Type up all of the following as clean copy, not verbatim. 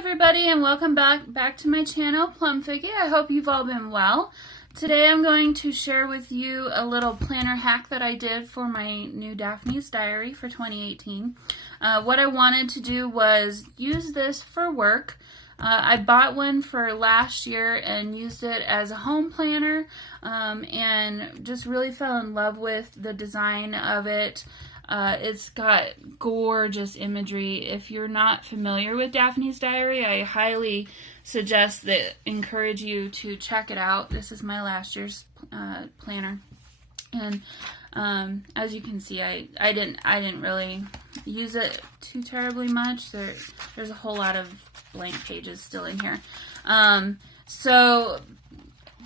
everybody, and welcome back to my channel, Plum Figgy. I hope you've all been well. Today I'm going to share with you a little planner hack that I did for my new Daphne's diary for 2018. What I wanted to do was use this for work. I bought one for last year and used it as a home planner, and just really fell in love with the design of it. It's got gorgeous imagery. If you're not familiar with Daphne's Diary, I highly encourage you to check it out. This is my last year's planner, and as you can see, I didn't really use it too terribly much. There's a whole lot of blank pages still in here. So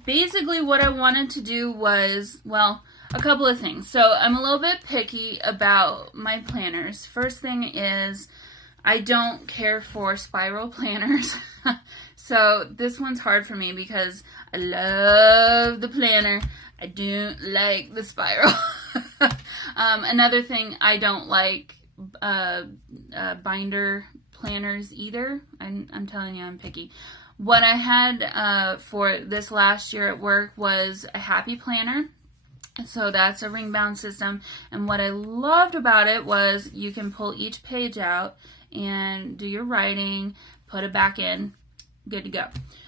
basically, what I wanted to do was, well, a couple of things. So I'm a little bit picky about my planners. First thing is I don't care for spiral planners. So this one's hard for me because I love the planner. I don't like the spiral. Another thing, I don't like binder planners either. I'm telling you, I'm picky. What I had for this last year at work was a happy planner. So that's a ring bound system, and what I loved about it was you can pull each page out and do your writing, put it back in, good to go.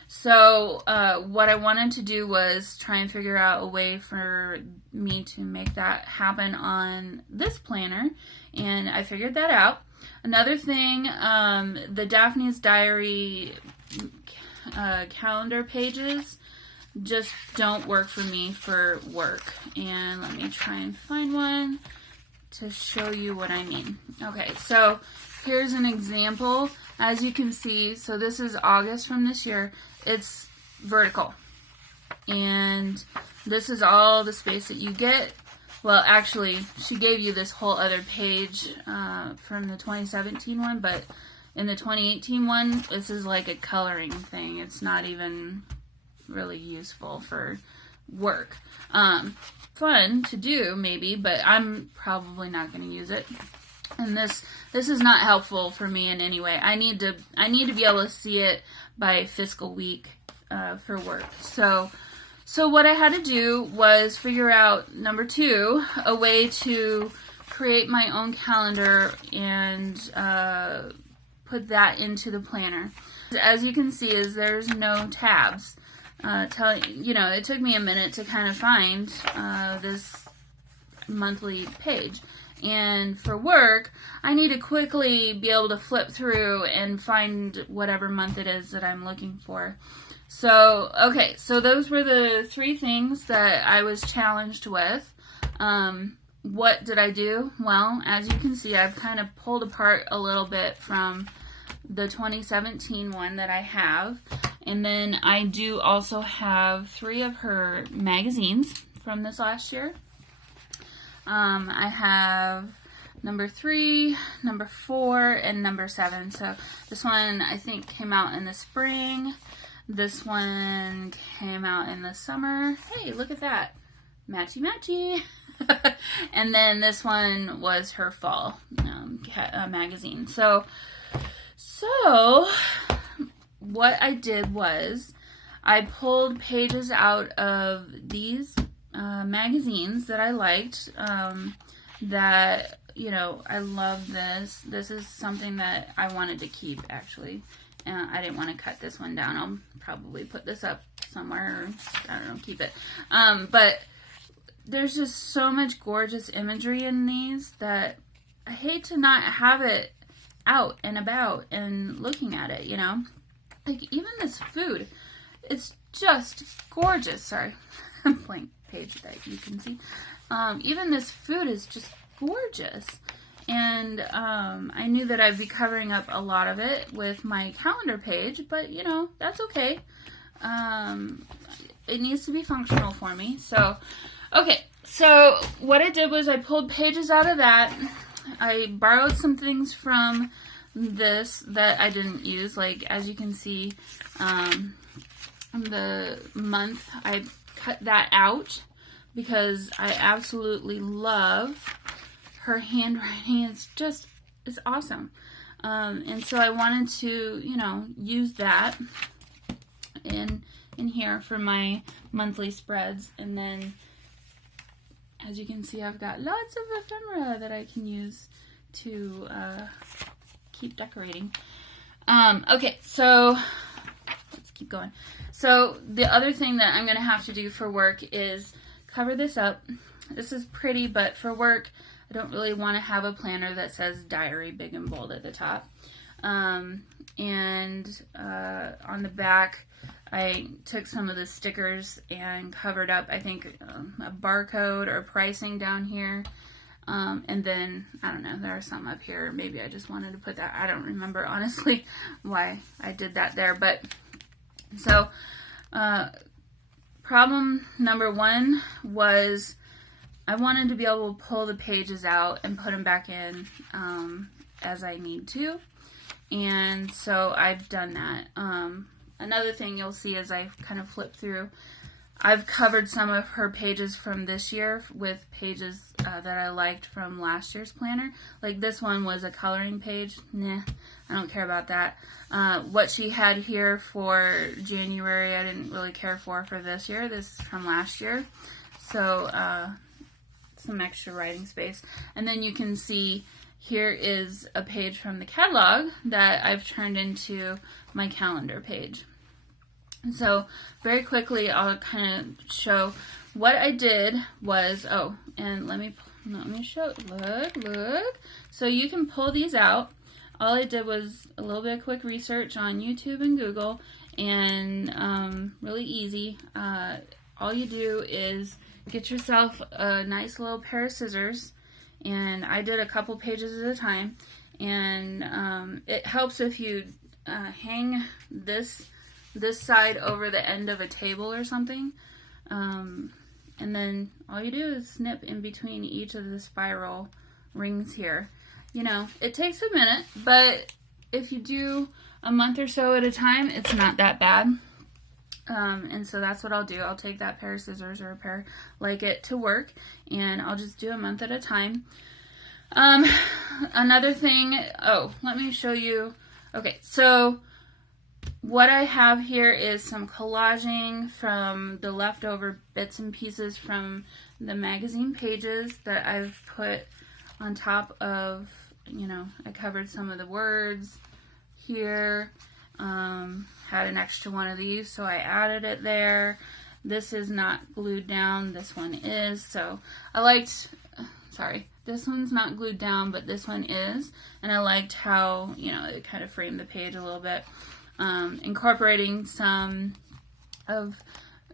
So what I wanted to do was try and figure out a way for me to make that happen on this planner, and I figured that out. Another thing, the Daphne's Diary calendar pages just don't work for me for work. And let me try and find one to show you what I mean. Okay, so here's an example. As you can see, so this is August from this year. It's vertical. And this is all the space that you get. Well, actually, she gave you this whole other page from the 2017 one, but in the 2018 one, this is like a coloring thing. It's not even really useful for work. Fun to do maybe, but I'm probably not going to use it. And this is not helpful for me in any way. I need to be able to see it by fiscal week for work. So what I had to do was figure out, number 2, a way to create my own calendar and put that into the planner. As you can see, there's no tabs. It took me a minute to kind of find this monthly page. And for work, I need to quickly be able to flip through and find whatever month it is that I'm looking for. So, okay, so those were the 3 things that I was challenged with. What did I do? Well, as you can see, I've kind of pulled apart a little bit from the 2017 one that I have. And then I do also have 3 of her magazines from this last year. I have number 3, number 4, and number 7. So this one I think came out in the spring. This one came out in the summer. Hey, look at that. Matchy matchy. And then this one was her fall magazine. So what I did was I pulled pages out of these magazines that I liked, that, I love this. This is something that I wanted to keep, actually. I didn't want to cut this one down. I'll probably put this up somewhere, or, I don't know, keep it. But there's just so much gorgeous imagery in these that I hate to not have it out and about and looking at it, Like, even this food, it's just gorgeous. Sorry, blank page that you can see. Even this food is just gorgeous. And I knew that I'd be covering up a lot of it with my calendar page, but, that's okay. It needs to be functional for me. So, okay. So, what I did was I pulled pages out of that. I borrowed some things from this that I didn't use, like, as you can see, the month, I cut that out because I absolutely love her handwriting. It's awesome. And so I wanted to, you know, use that in here for my monthly spreads. And then, as you can see, I've got lots of ephemera that I can use to keep decorating. Okay, so let's keep going. So the other thing that I'm going to have to do for work is cover this up. This is pretty, but for work, I don't really want to have a planner that says diary big and bold at the top. And on the back, I took some of the stickers and covered up, I think, a barcode or pricing down here. And then, I don't know, there are some up here. Maybe I just wanted to put that. I don't remember, honestly, why I did that there. But, so, problem number one was I wanted to be able to pull the pages out and put them back in as I need to. And so I've done that. Another thing you'll see as I kind of flip through, I've covered some of her pages from this year with pages that I liked from last year's planner. Like this one was a coloring page. Nah, I don't care about that. What she had here for January, I didn't really care for this year. This is from last year. So, some extra writing space. And then you can see here is a page from the catalog that I've turned into my calendar page. So very quickly I'll kind of show what I did was, oh, and let me show, look. So you can pull these out. All I did was a little bit of quick research on YouTube and Google, and really easy. All you do is get yourself a nice little pair of scissors, and I did a couple pages at a time, and it helps if you hang this side over the end of a table or something, and then all you do is snip in between each of the spiral rings here. You know, it takes a minute, but if you do a month or so at a time, it's not that bad. And so that's what I'll do. I'll take that pair of scissors or a pair like it to work, and I'll just do a month at a time. Another thing, let me show you. Okay, so what I have here is some collaging from the leftover bits and pieces from the magazine pages that I've put on top of, you know, I covered some of the words here. Had an extra one of these, so I added it there. This is not glued down, this one is, so I liked, this one's not glued down, but this one is, and I liked how, you know, it kind of framed the page a little bit. Incorporating some of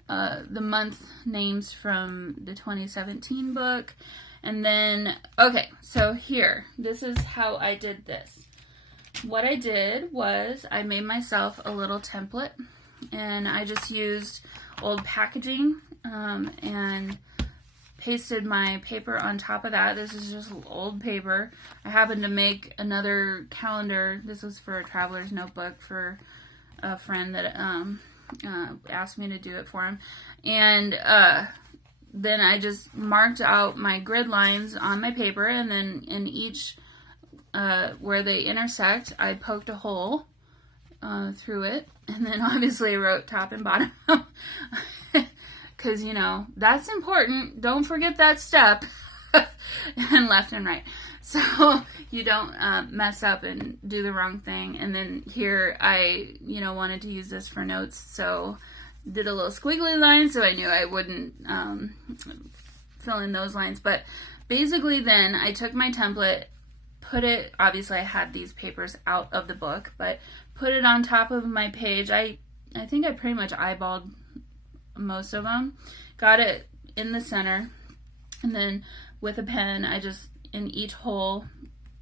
the month names from the 2017 book. And then, okay, so here, this is how I did this. What I did was I made myself a little template, and I just used old packaging and pasted my paper on top of that. This is just old paper. I happened to make another calendar. This was for a traveler's notebook for a friend that asked me to do it for him. And then I just marked out my grid lines on my paper, and then in each where they intersect, I poked a hole through it, and then obviously I wrote top and bottom. Because, you know, that's important. Don't forget that step. And left and right. So you don't mess up and do the wrong thing. And then here I, you know, wanted to use this for notes. So did a little squiggly line so I knew I wouldn't fill in those lines. But basically then I took my template, put it, obviously I had these papers out of the book, but put it on top of my page. I think I pretty much eyeballed most of them, got it in the center, and then with a pen I just in each hole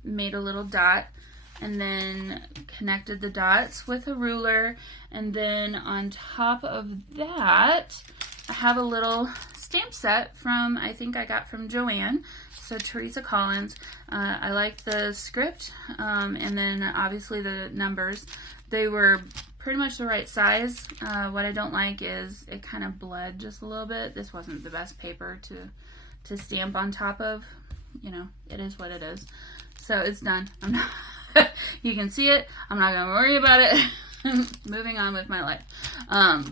made a little dot, and then connected the dots with a ruler, and then on top of that I have a little stamp set from, I think I got from Joanne, so Teresa Collins. I like the script, and then obviously the numbers. They were pretty much the right size. What I don't like is it kind of bled just a little bit. This wasn't the best paper to stamp on top of. You know, it is what it is. So it's done. You can see it. I'm not going to worry about it. Moving on with my life.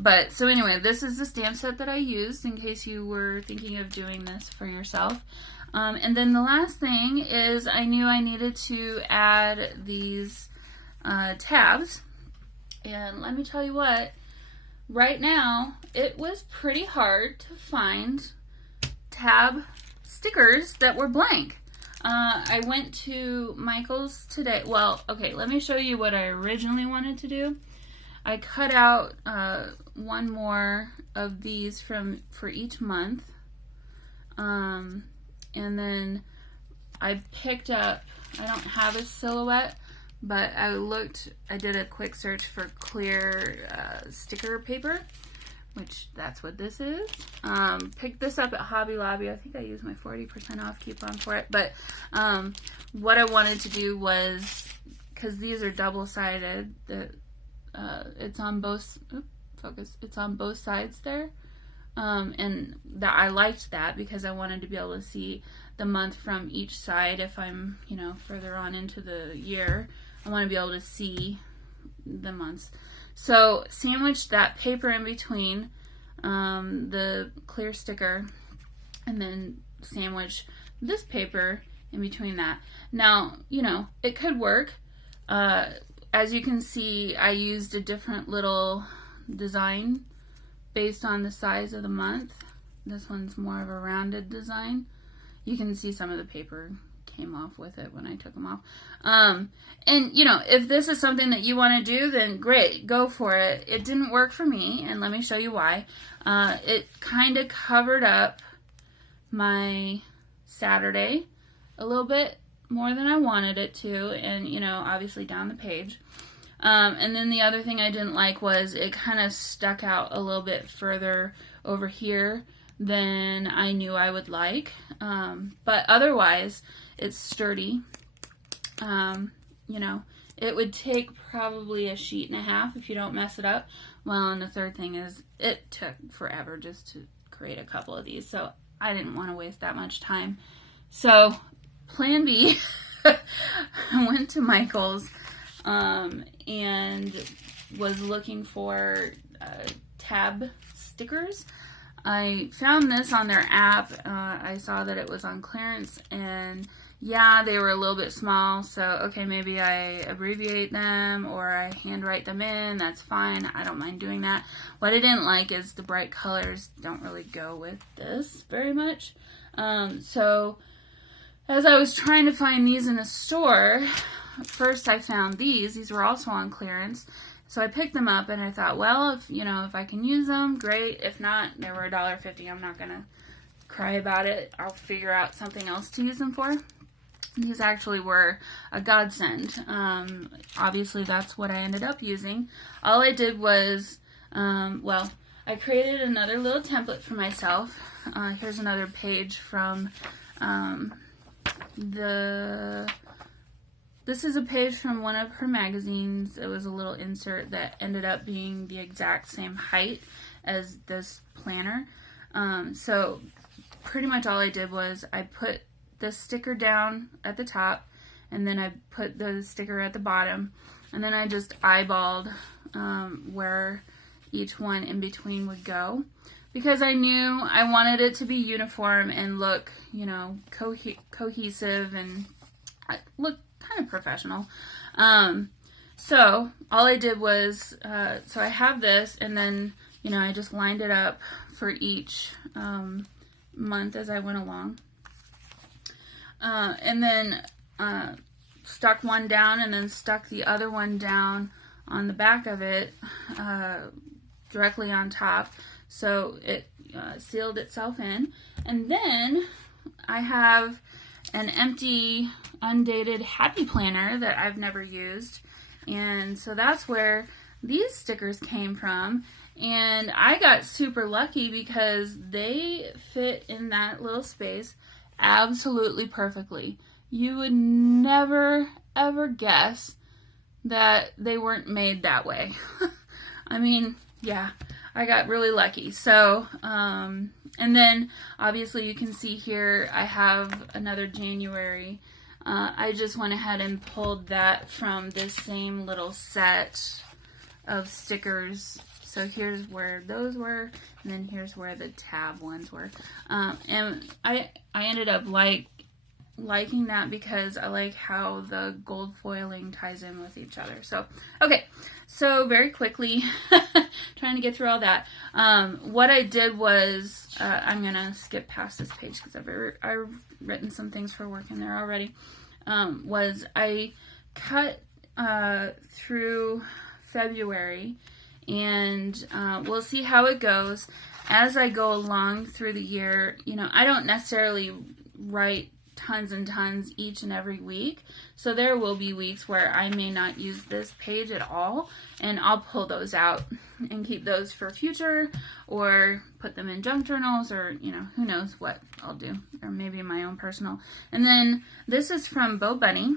But so anyway, this is the stamp set that I used in case you were thinking of doing this for yourself. And then the last thing is I knew I needed to add these tabs. And let me tell you what, right now it was pretty hard to find tab stickers that were blank. I went to Michael's today. Well, okay, let me show you what I originally wanted to do. I cut out one more of these for each month. And then I picked up, I don't have a silhouette, but I did a quick search for clear sticker paper, which that's what this is. Picked this up at Hobby Lobby. I think I used my 40% off coupon for it. But what I wanted to do was, because these are double-sided, it's on both, it's on both sides there. And that I liked that because I wanted to be able to see the month from each side. If I'm, further on into the year, I want to be able to see the months. So sandwiched that paper in between the clear sticker, and then sandwich this paper in between that. Now, it could work. As you can see, I used a different little design based on the size of the month. This one's more of a rounded design. You can see some of the paper came off with it when I took them off. And if this is something that you want to do, then great, go for it. It didn't work for me, and let me show you why. It kind of covered up my Saturday a little bit more than I wanted it to, and obviously down the page. And then the other thing I didn't like was it kind of stuck out a little bit further over here than I knew I would like. But otherwise, it's sturdy. It would take probably a sheet and a half if you don't mess it up. Well, and the third thing is it took forever just to create a couple of these, so I didn't want to waste that much time. So plan B, I went to Michael's and was looking for tab stickers. I found this on their app. I saw that it was on clearance, and yeah, they were a little bit small, so okay, maybe I abbreviate them or I handwrite them in. That's fine. I don't mind doing that. What I didn't like is the bright colors don't really go with this very much. So as I was trying to find these in a store, first I found these. These were also on clearance. So I picked them up and I thought, well, if I can use them, great. If not, they were $1.50. I'm not going to cry about it. I'll figure out something else to use them for. These actually were a godsend. Obviously, that's what I ended up using. All I did was, I created another little template for myself. Here's another page from This is a page from one of her magazines. It was a little insert that ended up being the exact same height as this planner. So pretty much all I did was I put the sticker down at the top, and then I put the sticker at the bottom, and then I just eyeballed where each one in between would go, because I knew I wanted it to be uniform and look, cohesive and look kind of professional. So all I did was, so I have this, and then, I just lined it up for each month as I went along. And then stuck one down and then stuck the other one down on the back of it, directly on top. So it sealed itself in. And then I have an empty, undated Happy Planner that I've never used. And so that's where these stickers came from. And I got super lucky because they fit in that little space absolutely perfectly. You would never, ever guess that they weren't made that way. I mean, yeah, I got really lucky. So, and then obviously you can see here I have another January I just went ahead and pulled that from this same little set of stickers. So here's where those were, and then here's where the tab ones were. And I ended up liking that because I like how the gold foiling ties in with each other. So, okay, so very quickly, trying to get through all that. What I did was, I'm going to skip past this page because I've written some things for work in there already, was I cut through February, and we'll see how it goes. As I go along through the year, you know, I don't necessarily write tons and tons each and every week, so there will be weeks where I may not use this page at all, and I'll pull those out and keep those for future, or put them in junk journals, or, you know, who knows what I'll do, or maybe my own personal. And then this is from Bo Bunny,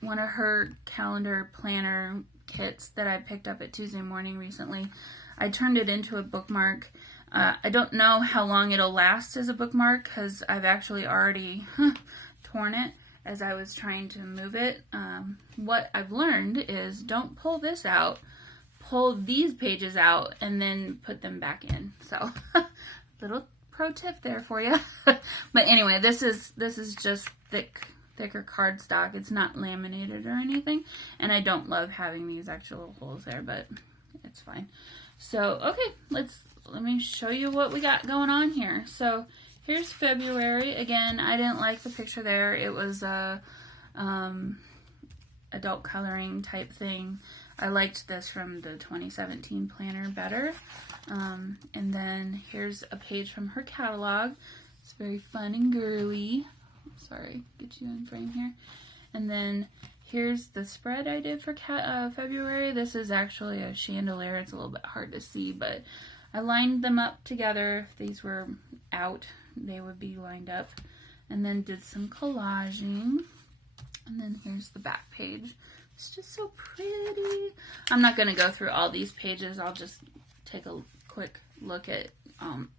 one of her calendar planner kits that I picked up at Tuesday Morning recently. I turned it into a bookmark. I don't know how long it'll last as a bookmark because I've actually already torn it as I was trying to move it. What I've learned is don't pull this out, pull these pages out, and then put them back in. So, little pro tip there for you. But anyway, this is just thicker cardstock. It's not laminated or anything, and I don't love having these actual holes there, but it's fine. So, okay, let me show you what we got going on here. So here's February. Again, I didn't like the picture there. It was a adult coloring type thing. I liked this from the 2017 planner better. And then here's a page from her catalog. It's very fun and girly. Sorry, get you in frame here. And then here's the spread I did for February. This is actually a chandelier. It's a little bit hard to see, but I lined them up together. If these were out, they would be lined up. And then did some collaging. And then here's the back page. It's just so pretty. I'm not going to go through all these pages. I'll just take a quick look at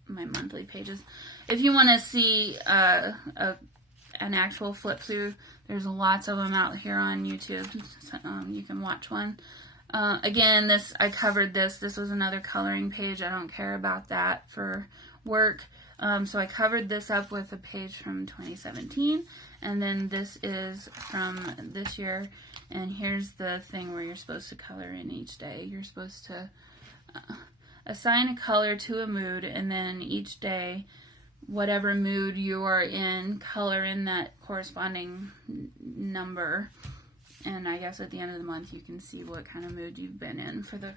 my monthly pages. If you want to see an actual flip through, there's lots of them out here on YouTube. So, you can watch one. Again, I covered this. This was another coloring page. I don't care about that for work. So I covered this up with a page from 2017. And then this is from this year. And here's the thing where you're supposed to color in each day. You're supposed to assign a color to a mood. And then each day, whatever mood you are in, color in that corresponding number. And I guess at the end of the month, you can see what kind of mood you've been in for the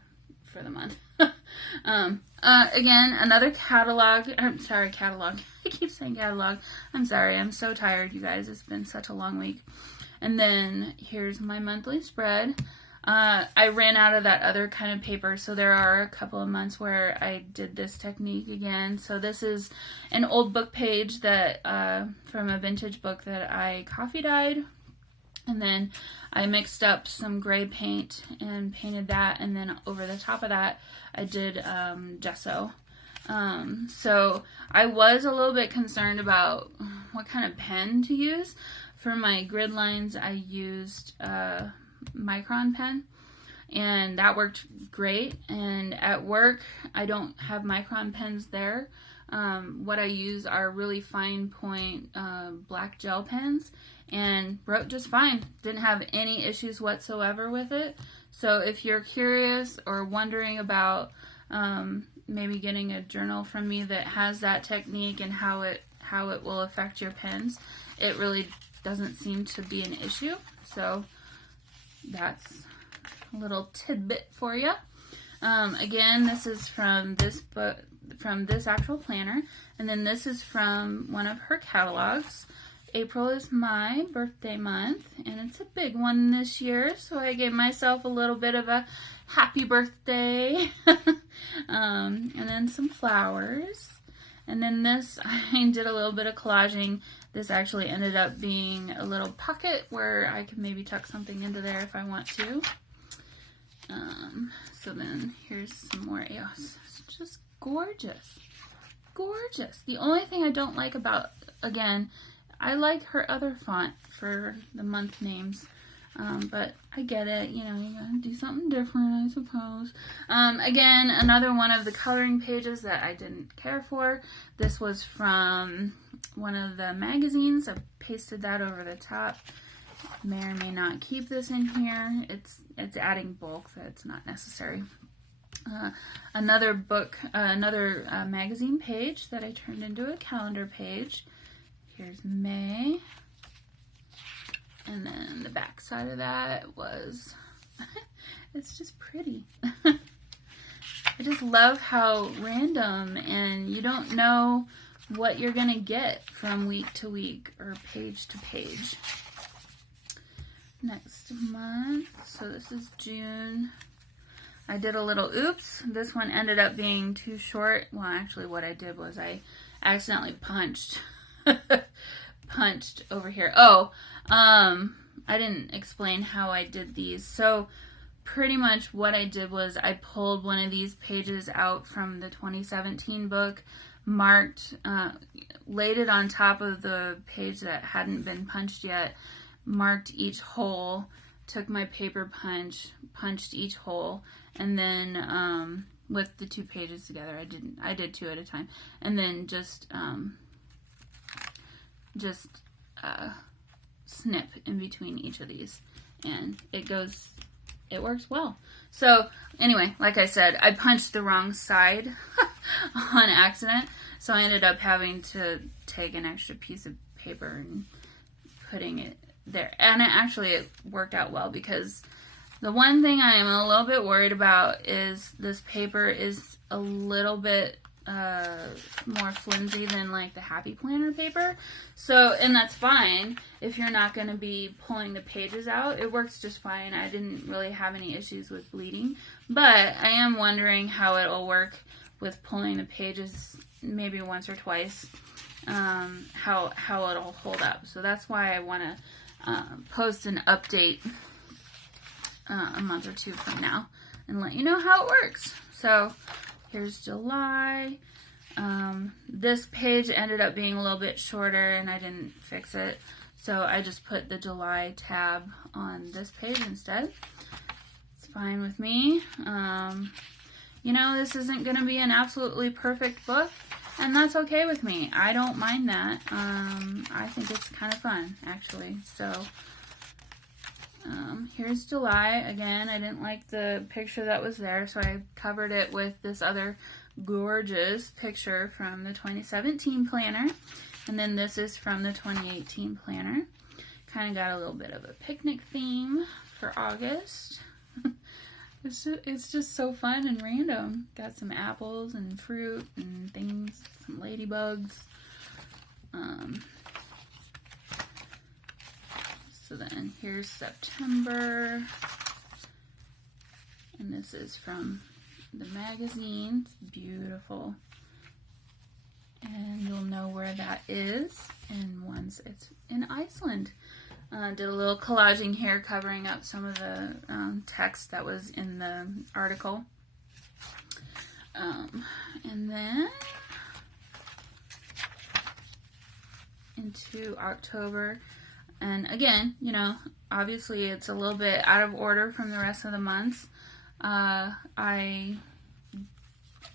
month. Again, another catalog. I'm sorry, catalog. I keep saying catalog. I'm sorry. I'm so tired, you guys. It's been such a long week. And then here's my monthly spread. I ran out of that other kind of paper, so there are a couple of months where I did this technique again. So this is an old book page that from a vintage book that I coffee dyed. And then I mixed up some gray paint and painted that. And then over the top of that, I did gesso. So I was a little bit concerned about what kind of pen to use. For my grid lines, I used Micron pen. And that worked great. And at work, I don't have Micron pens there. What I use are really fine point black gel pens. And wrote just fine. Didn't have any issues whatsoever with it. So if you're curious or wondering about maybe getting a journal from me that has that technique and how it will affect your pens, it really doesn't seem to be an issue. So that's a little tidbit for you. Again, this is from this book, from this actual planner, and then this is from one of her catalogs. April is my birthday month, and it's a big one this year, so I gave myself a little bit of a happy birthday. And then some flowers. And then this, I did a little bit of collaging. This actually ended up being a little pocket where I can maybe tuck something into there if I want to. So then here's some more EOS. It's just gorgeous. Gorgeous. The only thing I don't like about, again, I like her other font for the month names. But I get it, you know, you gotta do something different, I suppose. Again, another one of the coloring pages that I didn't care for. This was from one of the magazines. I pasted that over the top. May or may not keep this in here. It's adding bulk that's not necessary. Another magazine page that I turned into a calendar page. Here's May. And then the back side of that was, it's just pretty. I just love how random, and you don't know what you're going to get from week to week or page to page. Next month, so this is June. I did a little oops. This one ended up being too short. Well, actually what I did was I accidentally punched over here. Oh, I didn't explain how I did these. So pretty much what I did was I pulled one of these pages out from the 2017 book, marked, laid it on top of the page that hadn't been punched yet, marked each hole, took my paper punch, punched each hole, and then with the two pages together, I did two at a time, and then just snip in between each of these, and it works well. So anyway, like I said, I punched the wrong side on accident, so I ended up having to take an extra piece of paper and putting it there, and it worked out well, because the one thing I am a little bit worried about is this paper is a little bit more flimsy than like the Happy Planner paper. So, and that's fine if you're not going to be pulling the pages out. It works just fine. I didn't really have any issues with bleeding, but I am wondering how it'll work with pulling the pages maybe once or twice, how it'll hold up. So that's why I want to post an update a month or two from now and let you know how it works. So here's July. This page ended up being a little bit shorter and I didn't fix it. So I just put the July tab on this page instead. It's fine with me. You know, this isn't going to be an absolutely perfect book, and that's okay with me. I don't mind that. I think it's kind of fun, actually. So here's July. Again, I didn't like the picture that was there, so I covered it with this other gorgeous picture from the 2017 planner. And then this is from the 2018 planner. Kind of got a little bit of a picnic theme for August. It's just so fun and random. Got some apples and fruit and things, some ladybugs. So then here's September, and this is from the magazine. It's beautiful, and you'll know where that is. And once it's in Iceland, did a little collaging here, covering up some of the text that was in the article. And then into October. And again, you know, obviously it's a little bit out of order from the rest of the months. I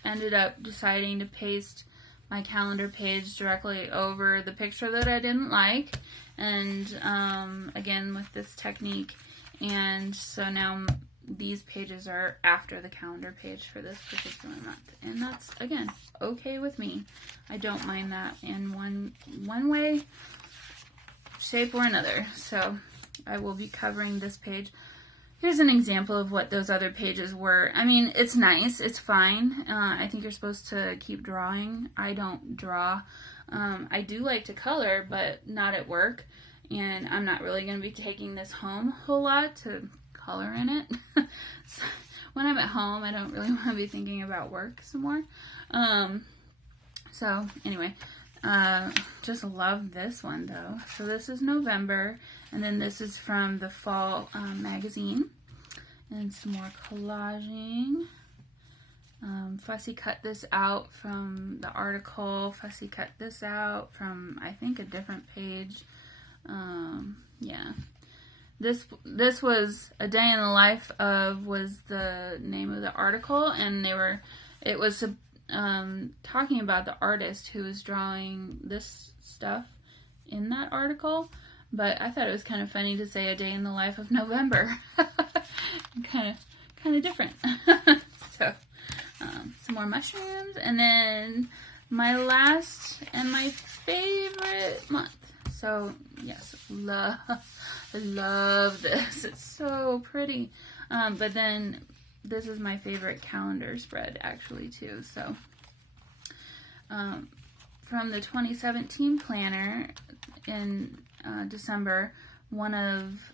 ended up deciding to paste my calendar page directly over the picture that I didn't like. And again, with this technique. And so now these pages are after the calendar page for this particular month. And that's, again, okay with me. I don't mind that in one way, shape, or another. So I will be covering this page. Here's an example of what those other pages were. I mean, it's nice. It's fine. I think you're supposed to keep drawing. I don't draw. I do like to color, but not at work. And I'm not really going to be taking this home a whole lot to color in it. So when I'm at home, I don't really want to be thinking about work some more. So anyway, just love this one though. So this is November, and then this is from the fall magazine, and some more collaging. Fussy cut this out from the article. Fussy cut this out from, I think, a different page. Yeah. This was A Day in the Life of was the name of the article, and it was talking about the artist who was drawing this stuff in that article. But I thought it was kind of funny to say A Day in the Life of November. kind of different. So some more mushrooms, and then my last and my favorite month. So yes, love this. It's so pretty. But then this is my favorite calendar spread actually too. So from the 2017 planner in December, one of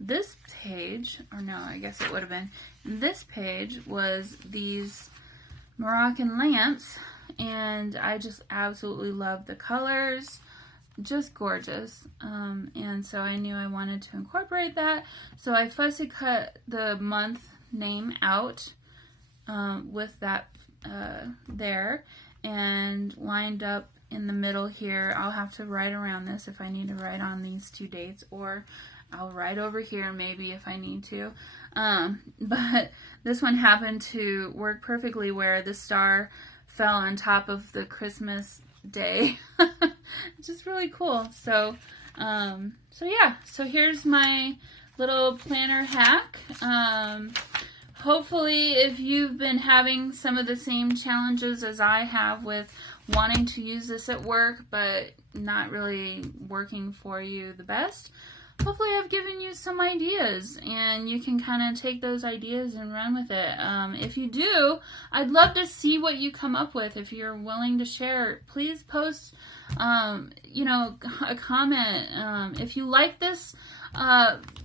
this page, or no, I guess it would have been this page, was these Moroccan lamps, and I just absolutely love the colors. Just gorgeous. And so I knew I wanted to incorporate that, so I fussy cut the month name out with that there, and lined up in the middle here. I'll have to write around this if I need to write on these two dates, or I'll write over here maybe if I need to. But this one happened to work perfectly where the star fell on top of the Christmas day. It's just really cool. So yeah, so here's my little planner hack. Hopefully, if you've been having some of the same challenges as I have with wanting to use this at work but not really working for you the best, hopefully I've given you some ideas, and you can kind of take those ideas and run with it. If you do, I'd love to see what you come up with. If you're willing to share, please post, a comment. If you like this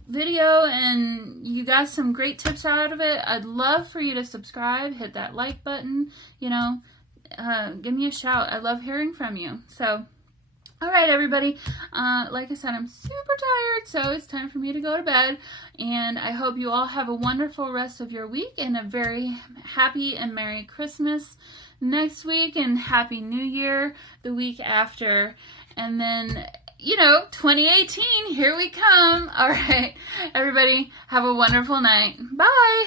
video and you got some great tips out of it, I'd love for you to subscribe, hit that like button, give me a shout. I love hearing from you. So, all right, everybody. Like I said, I'm super tired, so it's time for me to go to bed. And I hope you all have a wonderful rest of your week, and a very happy and Merry Christmas next week, and Happy New Year the week after. And then, 2018, here we come. All right, everybody, have a wonderful night. Bye.